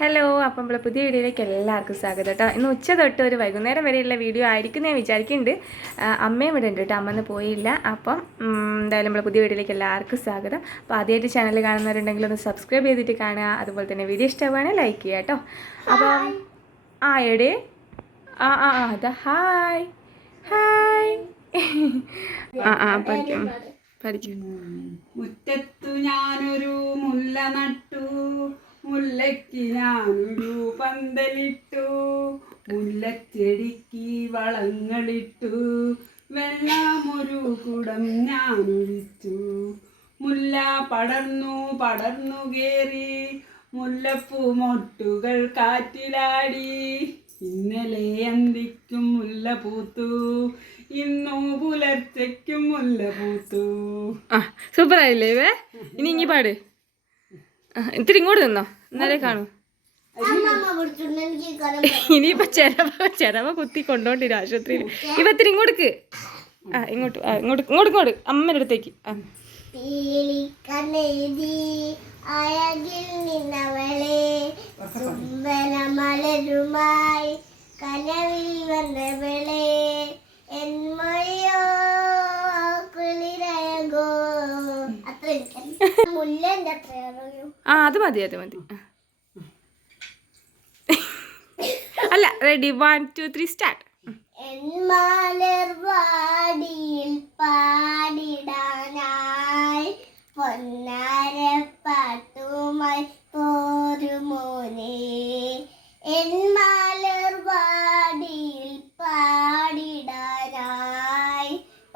Hello അപ്പം നമ്മൾ പുതിയ വീഡിയോയിലേക്ക് എല്ലാവർക്കും സ്വാഗതം കേട്ടോ ഇന്ന് ഉച്ച തൊട്ട് ഒരു വൈകുന്നേരം വരെയുള്ള വീഡിയോ ആയിരിക്കും ഞാൻ വിചാരിക്കുന്നുണ്ട്. അമ്മയും ഇവിടെ ഉണ്ട് കേട്ടോ അമ്മന്ന് പോയില്ല. അപ്പം എന്തായാലും നമ്മൾ പുതിയ വീഡിയോയിലേക്ക് എല്ലാവർക്കും സ്വാഗതം. അപ്പോൾ ആദ്യമായിട്ട് ചാനൽ കാണുന്നവരുണ്ടെങ്കിൽ ഒന്ന് സബ്സ്ക്രൈബ് ചെയ്തിട്ട് കാണുക. അതുപോലെ തന്നെ വീഡിയോ ഇഷ്ടമാണെങ്കിൽ ലൈക്ക് ചെയ്യുക കേട്ടോ അപ്പം ആ എടേ ആ ആ ആ അതാ. ഹായ് ഹായ് ആ ആ പഠിക്കും പഠിക്കും. മുറ്റത്തു ഞാനൊരു മുല്ല നട്ടു മുല്ലയ്ക്ക് ഞാനൊരു പന്തലിട്ടു മുല്ലച്ചെടിക്ക് വളങ്ങളിട്ടു. വെള്ളമൊരു കുടം ഞാൻ ഒഴിച്ചു മുല്ല പടർന്നു പടർന്നു കേറി. മുല്ലപ്പൂ മൊട്ടുകൾ കാറ്റിലാടി. ഇന്നലെ അന്തിക്കും മുല്ല പൂത്തു. ഇന്നു പുലർച്ചയ്ക്കും മുല്ല പൂത്തു. സൂപ്പർ ആയില്ലേ ഇനി ഇങ്ങി പാട്. ഇത്തിരി ഇങ്ങോട്ട് നിന്നോ. എന്നാലേ കാണൂ. ഇനിയിപ്പോ ചെരവ ചെരവ കുത്തി കൊണ്ടോണ്ടിരും ആശുപത്രിയിൽ ഇവ ഇത്തിരി ഇങ്ങോട്ട് ആ ഇങ്ങോട്ട് ആ ഇങ്ങോട്ട് ഇങ്ങോട്ട് ഇങ്ങോട്ട്. അമ്മയുടെ അടുത്തേക്ക്. ആ. അഴകിൽ നിന്നവളെ സുന്ദര മലരുമായി കനവിൽ വന്നവളെ. ആ അത് മതി അത് മതി. അല്ല ready one two three start മലർവാടിയിൽ പാടിടാനായി പൊന്നാരപ്പാട്ടുമായി പോരുമോനെ. എൻ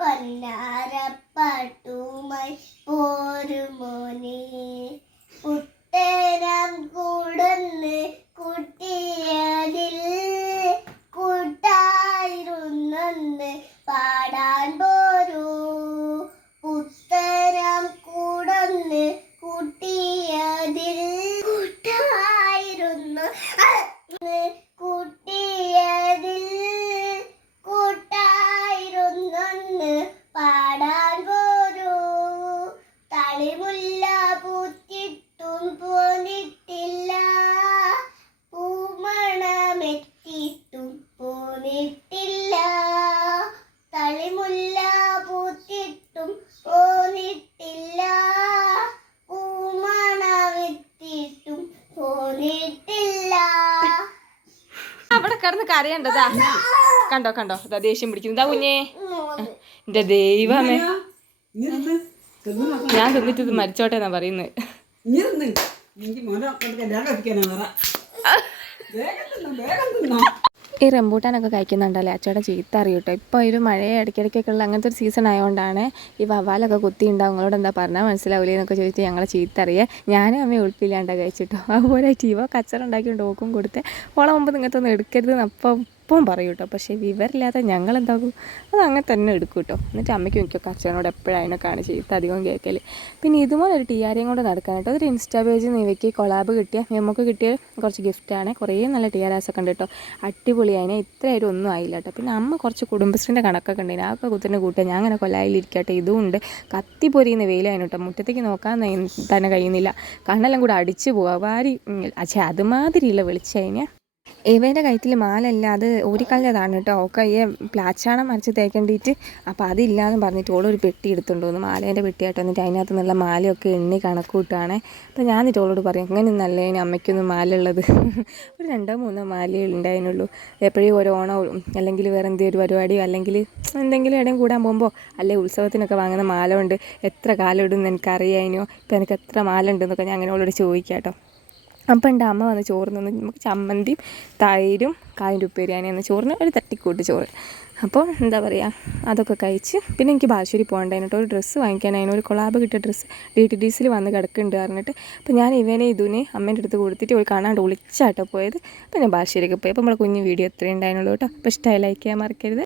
പൊന്നാരപ്പാട്ടുമായി പോരുമോനെ. കിടന്ന് കരയണ്ടതാ. കണ്ടോ കണ്ടോ? ഇതാ ദേഷ്യം പിടിക്കുന്നു. ഇതാ കുഞ്ഞേ. എന്റെ ദൈവമേ. ഞാൻ തിന്നിട്ട് ഇത് മരിച്ചോട്ടെ എന്നാ പറയുന്നത് കല്യാണം വേഗം തിന്നോ വേഗം തിന്നോ. ഈ റംബൂട്ടാനൊക്കെ കഴിക്കുന്നുണ്ടല്ലേ? അച്ചോടെ ചീത്ത അറിയൂട്ടോ. ഇപ്പോൾ ഒരു മഴ ഇടയ്ക്കിടയ്ക്കൊക്കെ ഉള്ള അങ്ങനത്തെ ഒരു സീസൺ ആയതുകൊണ്ടാണ് ഈ വവ്വാലൊക്കെ കുത്തി ഉണ്ടാവും നിങ്ങളോട് എന്താ പറഞ്ഞാൽ മനസ്സിലാവില്ലേ എന്നൊക്കെ ചോദിച്ച് ഞങ്ങളെ ചീത്ത അറിയാം ഞാനും അമ്മ ഉൾപ്പില്ലാണ്ടാണ് കഴിച്ചിട്ടോ. അതുപോലെ ടീവോ കച്ചറുണ്ടാക്കി ഓക്കും കൊടുത്ത് ഓളെ മുമ്പ് നിങ്ങൾക്കൊന്നും എടുക്കരുത് അപ്പം ഇപ്പം പറയും കേട്ടോ പക്ഷേ വിവരമില്ലാതെ ഞങ്ങൾ എന്താകും അത് അങ്ങനെ തന്നെ എടുക്കും കേട്ടോ. എന്നിട്ട് അമ്മയ്ക്കും എനിക്കൊക്കെ അച്ഛനോട് എപ്പോഴും കാണിച്ച് ചെയ്ത് അധികം കേൾക്കൽ പിന്നെ ഇതുപോലെ ഒരു ടി ആരെയും കൊണ്ട് നടക്കാൻ കേട്ടോ. അതൊരു ഇൻസ്റ്റാ പേജ് നിവയ്ക്ക് കൊളാബ് കിട്ടിയ നമുക്ക് കിട്ടിയ കുറച്ച് ഗിഫ്റ്റാണ് കുറേ നല്ല ടി ആർ ഒക്കെ ഉണ്ട് കേട്ടോ. അടിപൊളി അതിനെ ഇത്രയായിട്ട് ഒന്നും ആയില്ല കേട്ടോ. പിന്നെ അമ്മ കുറച്ച് കുടുംബശ്രീന്റെ കണക്കൊക്കെ ഉണ്ടെങ്കിൽ ആ കുത്തിന്റെ കൂട്ടുക ഞാൻ അങ്ങനെ കൊലായിലിരിക്കട്ടെ ഇതും ഉണ്ട്. കത്തി പൊരിയുന്ന വെയിലായിരുന്നു കേട്ടോ. മുറ്റത്തേക്ക് നോക്കാൻ തന്നെ കഴിയുന്നില്ല. കണ്ണെല്ലാം കൂടെ അടിച്ചു പോവുക വാരി പക്ഷേ അതുമാതിരിയുള്ള വെളിച്ചതിന് ഇവന്റെ കയ്യിൽ മാലല്ല അത് ഊരിക്കളഞ്ഞതാണ് കേട്ടോ. ഈ പ്ലാച്ചാണം മറിച്ച് തേക്കേണ്ടിയിട്ട് അപ്പോൾ അതില്ലാന്ന് പറഞ്ഞിട്ട് ഓളൊരു പെട്ടി എടുത്തുകൊണ്ട് വന്നു. മാലേന്റെ പെട്ടിയായിട്ട് വന്നിട്ട് അതിനകത്ത് നിന്നുള്ള മാലയൊക്കെ എണ്ണി കണക്കൂട്ടാണ് അപ്പോൾ ഞാൻ ഓളോട് പറയും അങ്ങനെ നല്ല അമ്മയ്ക്കൊന്നും മാലയുള്ളത്? ഒരു രണ്ടോ മൂന്നോ മാലയേ ഉണ്ടായിരുന്നുള്ളൂ. എപ്പോഴും ഒരു ഓണം അല്ലെങ്കിൽ വേറെ എന്തെങ്കിലും ഒരു പരിപാടിയോ അല്ലെങ്കിൽ എന്തെങ്കിലും ഇടയും കൂടാൻ പോകുമ്പോൾ അല്ലെ ഉത്സവത്തിനൊക്കെ വാങ്ങുന്ന മാല ഉണ്ട് എത്ര കാലം ഇടുമെന്ന് എനിക്കറിയാനോ ഇപ്പോൾ എനിക്ക് എത്ര മാല ഉണ്ടെന്നൊക്കെ ഞാൻ അങ്ങനെ ഓളോട് ചോദിക്കാം കേട്ടോ അപ്പം എന്റെ അമ്മ വന്ന് ചോറ് നിന്ന് നമുക്ക് ചമ്മന്തിയും തൈരും കായന്റെ ഉപ്പേരിയാണ് എന്ന ചോറിന് ഒരു തട്ടിക്കൂട്ട് ചോറ്. അപ്പോൾ എന്താ പറയുക അതൊക്കെ കഴിച്ച് പിന്നെ എനിക്ക് ബാശ്ശേരി പോകണ്ടായിരുന്നു അതിനോട്ട് ഒരു ഡ്രസ്സ് വാങ്ങിക്കാനായിരുന്നു ഒരു കൊളാബ് കിട്ടിയ ഡ്രസ്സ് ഡി ടി ഡി സിയിൽ വന്ന് കിടക്കുന്നുണ്ട് പറഞ്ഞിട്ട്. അപ്പോൾ ഞാൻ ഇവനെ ഇതിനെ അമ്മേന്റെ അടുത്ത് കൊടുത്തിട്ട് ഒരു കാണാണ്ട് ഒളിച്ചാട്ടോ പോയത്. അപ്പോൾ ഞാൻ ബാശ്ശേരിക്ക് പോയി. അപ്പോൾ നമ്മളെ കുഞ്ഞ് വീഡിയോ എത്രയും ഉണ്ടായിരുന്നുള്ളൂ കേട്ടോ. അപ്പോൾ ഇഷ്ടമായി ലൈക്ക് ചെയ്യാൻ മറക്കരുത്.